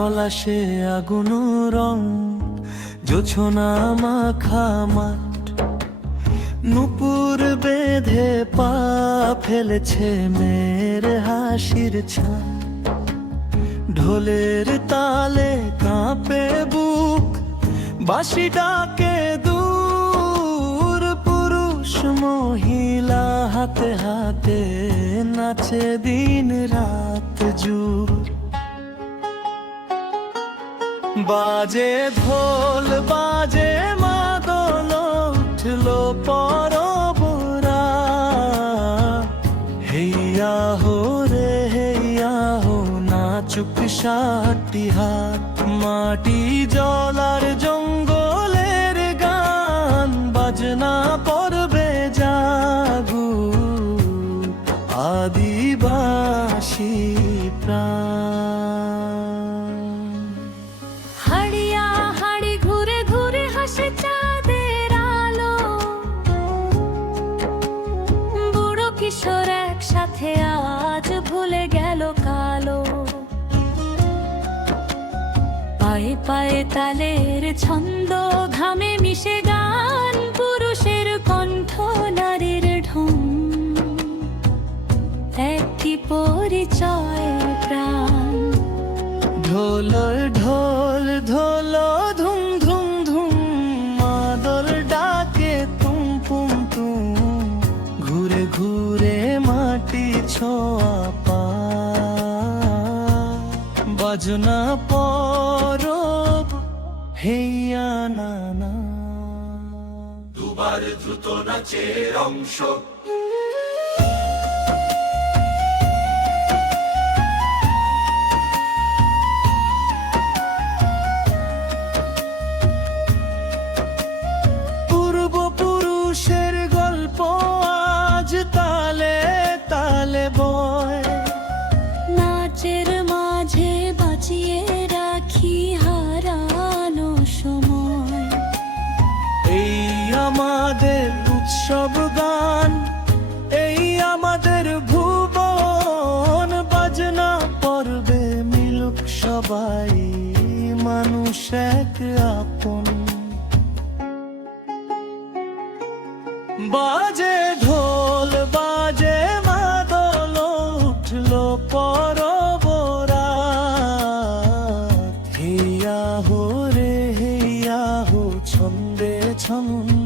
পলাশে আগুন রং, জোছনা মাখা মাঠ, নুপুর বেঁধে পা ফেলেছে মেয়ের হাসির ছান। ঢোলের তালে কাঁপে বুক, বাঁশি ডাকে দূর, পুরুষ মহিলা হাতে হাতে নাচে দিন রাত জুড়। বাজে ঢোল বাজে মাদল, উঠলো পরবরা, হেইয়া হো রে হেইয়া হো, নাচুক সাতটি হাত। মাটি জলার জঙ্গলের গান, বাজনা পড়বে জাগু, আদিবাসী প্রাণ। হাড়িয়া হাড়ি ঘুরে ঘুরে হাসে চাঁদের আলো, বুড়ো কিশোর একসাথে আজ ভুলে গেল কালো। পায়ে পায়ে তালের ছন্দ, ঘামে মিশে গান, পুরুষের কণ্ঠ নারীর ঢং, একই পরিচয় প্রাণ। ঢোল ঢোল ঢোল ধুম ধুম ধুম, মাদল ডাকে তুম পুম তুম, ঘুরে ঘুরে মাটি ছোঁয়া পা, বাজনা পরব হেইয়া নানা। দুবার দ্রুত নাচের অংশ, পূর্বপুরুষের গল্প আজ তালে তালে বয়। নাচের মাঝে বাঁচিয়ে রাখি হারানো সময়। এই আমাদের উৎসব গান, এই আমাদের ভুবন, বাজনা পড়বে মিলুক সবাই, মানুষ এক আপন। বাজে ঢোল বাজে মাদল, উঠলো পরবরা, হেইয়া হো রে হেইয়া হো, ছন্দে ছন্দ